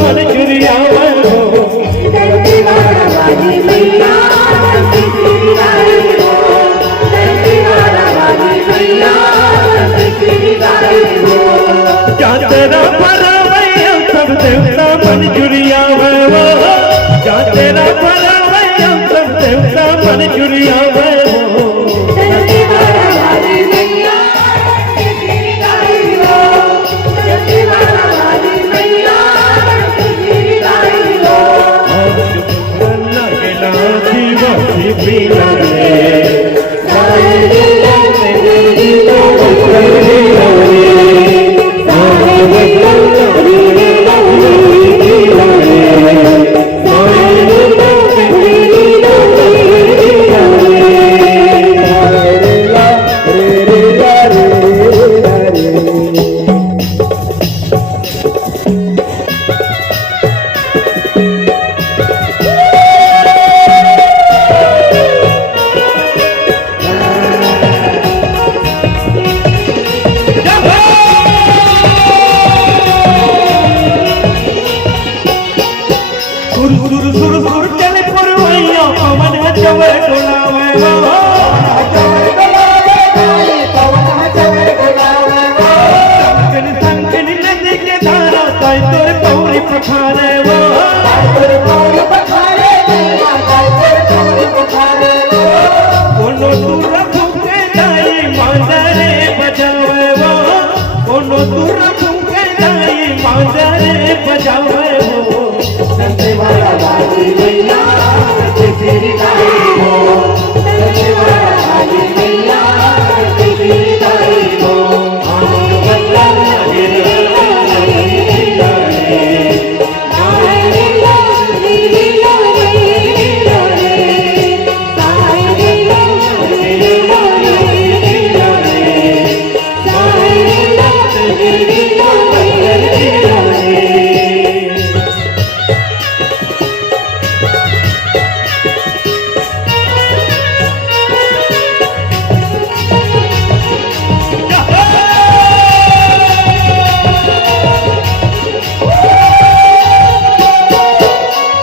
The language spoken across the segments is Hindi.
मन चुरियावे हो धरती वाला वाली मैया तेरी गाई हो धरती वाला वाली मैया तेरी गाई हो क्या तेरा भरावे सब देवता मन चुरियावे हो क्या तेरा भरावे सब देवता मन चुरियावे हो धरती वाला वाली मैया तेरी गाई हो धरती वाला वाली मैया तेरी गाई हो लगना जीवन पीला रे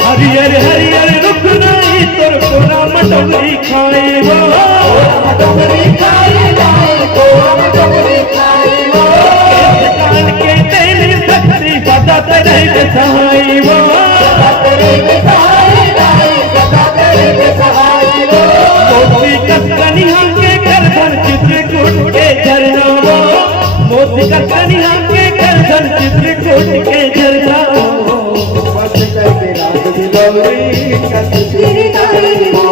हरियर हरियर रुख नहीं तोर कोना मटोरी खाए वो मटोरी खाए जाए तो मटोरी खाए वो कान के तेरी शक्ति बता तेरे के सहाय वो तेरे के सहाय जाए सदा तेरे के सहाय वो मोती कनिया के गर्दन चित्रकूट के झरना वो मोती कनिया के गर्दन चित्रकूट के झरना तेरी गाई हो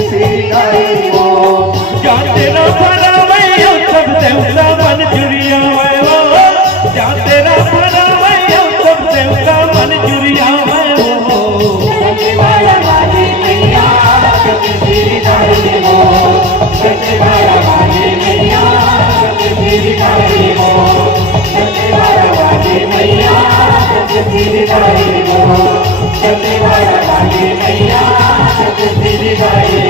तेरी गाई हो क्या तेरा भरावे सब देवता मन चुरियावे हो क्या तेरा भरावे सब देवता मन चुरियावे हो धरती वाला वाली मैया तेरी गाई हो धरती वाला वाली मैया तेरी गाई हो धरती वाला वाली मैया तेरी गाई हो धरती वाला वाली मैया तेरी गाई